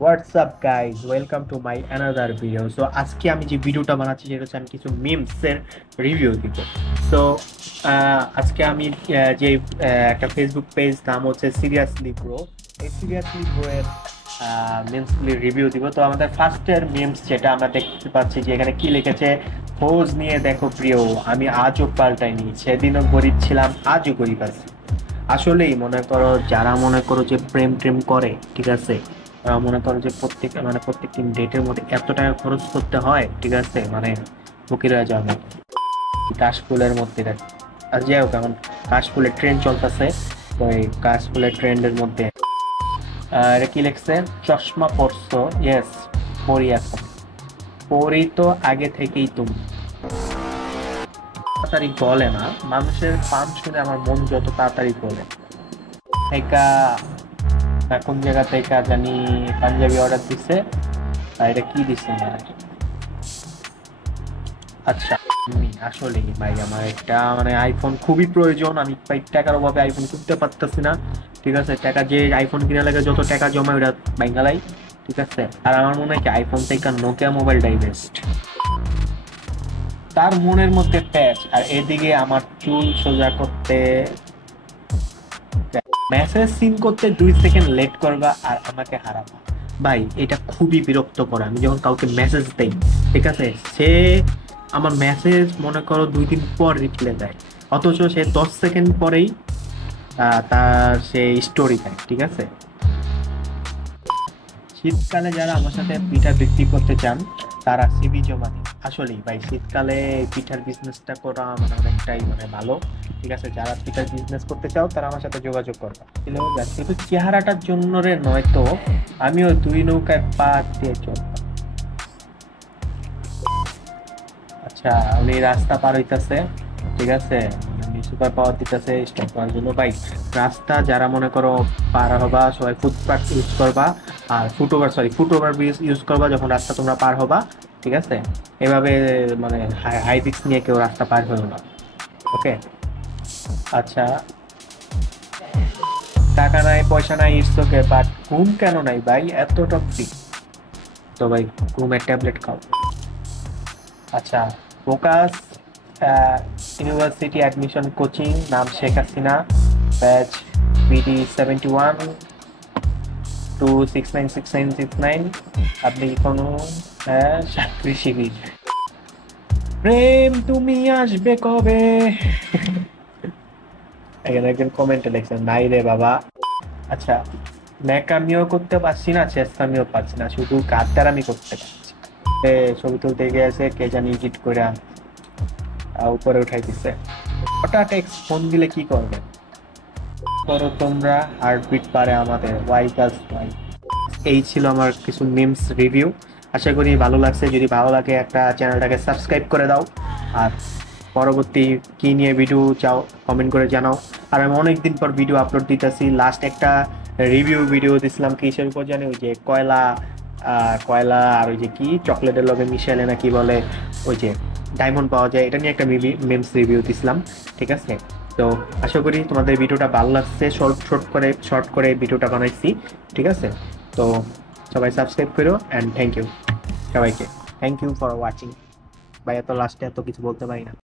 WhatsApp guys, welcome to my another video. So আজকে আমি যে ভিডিওটা বানাচ্ছি সেটা হচ্ছে আমি কিছু মিমসের রিভিউ দিব। সো আজকে আমি যে একটা ফেসবুক পেজ নাম হচ্ছে সিরিয়াসলি ব্রো, এই সিরিয়াসলি ব্রো এর মিমসগুলি রিভিউ দিব। তো আমাদের ফার্স্টের মিমস যেটা আমরা দেখতে পাচ্ছি যে এখানে কি লিখেছে, খোঁজ নিয়ে দেখো প্রিয়, আমি আজও পাল্টাইনি, সেদিনও গরিব ছিলাম আজও গরিব আছি। আসলেই মনে করো, যারা মনে করো যে প্রেম টেম করে, ঠিক আছে, মনে করো যে প্রত্যেকটি ডেটের মধ্যে এত টাকা খরচ করতে হয়, ঠিক আছে, মানে ফকির হয়ে যাওয়ার মতো। কাশফুলের মধ্যে আর যাই হোক, এখন কাশফুলের ট্রেন্ড চলতেছে। তো এই কাশফুলের ট্রেন্ডের মধ্যে এটা কি লিখছে, চশমা পরছো, ইয়েস, পরি এখন, পরি তো আগে থেকেই তুমি। তাড়াতাড়ি গলে না, মানুষের পান শুনে আমার মন যত তাড়াতাড়ি গলে। এটা কোন জায়গা থেকে জানি পাঞ্জাবি অর্ডার দিছে, আর এটা কি দিছে না। আচ্ছা, আমি আসলে ভাই আমার একটা মানে আইফোন খুবই প্রয়োজন, আমি ভাই টাকার অভাবে আইফোন কিনতে পারতেছি না। ঠিক আছে, টাকা যে আইফোন কিনা লাগে যত টাকা জমায় ওটা বাঙ্গালাই, ঠিক আছে। আর আমার মনে হয় কি আইফোন থেকে নোকিয়া মোবাইলটাই বেস্ট। তার মনের মধ্যে প্যাচ, আর এদিকে আমার চুল সোজা করতে, মেসেজ সিন করতে 2 সেকেন্ড লেট করবা আর আমাকে হারাবা। ভাই এটা খুবই বিরক্তকর। আমি যখন কাউকে মেসেজ দেই, ঠিক আছে, সে আমার মেসেজ মনে করো 2 দিন পর রিপ্লাই দেয়, অথচ সে 10 সেকেন্ড পরেই তার সে স্টোরি দেয়, ঠিক আছে। শীতকালে যারা আমার সাথে পিঠা বিক্রি করতে চান তারা সিভি জমা দিন। আসলেই ভাই শীতকালে পিঠার বিজনেসটা করা মানে অনেকটাই মানে ভালো, ঠিক আছে। যারা পিঠার বিজনেস করতে চাও তারা আমার সাথে যোগাযোগ করবা, কিন্তু চেহারাটার জন্য রে নয়তো আমিও 2 নৌকায় পা দিয়ে চলতাম। আচ্ছা, উনি রাস্তা পার হইতাছে, ঠিক আছে, উনি সুপার পাওয়ার দিতেছে স্টপ করার জন্য। ভাই রাস্তা যারা মনে করো পার হবা, সবাই ফুটপাথ ইউজ করবা, আর ফুট ওভার ব্রিজ ইউজ করবা যখন রাস্তা তোমরা পার হবা, ঠিক আছে। এভাবে মানে হাই রিস্ক নিয়ে কেউ রাস্তা পার হলো না, ওকে। আচ্ছা, টাকা নাই পয়সা নাই, ইটস ওকে, বাট ঘুম কেন নাই ভাই, এত টক্সিক। তো ভাই ঘুমের ট্যাবলেট খাও। আচ্ছা, ফোকাস ইউনিভার্সিটি অ্যাডমিশন কোচিং, নাম শেখ হাসিনা, ব্যাচ BD71 2696969। আপনি কি কোনো চাকরি শিবির, প্রেম তুমি আসবে কবে? এখানে একজন কমেন্টে লিখছেন, নাই রে বাবা। আচ্ছা, ন্যাকামিও করতে পারছি না, চেষ্টামিও পারছি না, শুধু গাদ্দারামি করতে পারছি। ছবি তুলতে গিয়েছে, কে জানি এডিট করে উপরে উঠাই দিচ্ছে। হঠাৎ এক্স ফোন দিলে কি করবে? করো তোমরা, হার্টবিট পারে আমাদের, ওয়াই প্লাস ওয়াই। এই ছিল আমার কিছু মিমস রিভিউ। আশা করি ভালো লাগছে। যদি ভালো লাগে একটা চ্যানেলটাকে সাবস্ক্রাইব করে দাও, আর পরবর্তী কি নিয়ে ভিডিও চাও কমেন্ট করে জানাও। আর আমি অনেকদিন পর ভিডিও আপলোড দিতেছি। লাস্ট একটা রিভিউ ভিডিও দিছিলাম কিসের উপর জানি, ওই যে কয়লা, কয়লা আর ওই যে কি চকলেটের লগে মিশালে না কি বলে, ওই যে ডায়মন্ড পাওয়া যায়, এটা নিয়ে একটা মিমস রিভিউ দিছিলাম, ঠিক আছে। তো আশা করি তোমাদের ভিডিওটা ভালো লাগছে, শর্ট করে ভিডিওটা বানাইছি, ঠিক আছে। তো সবাই সাবস্ক্রাইব করো, অ্যান্ড থ্যাংক ইউ সবাইকে। Thank you for watching. ভাই এত লাস্টে এত কিছু বলতে পারি না।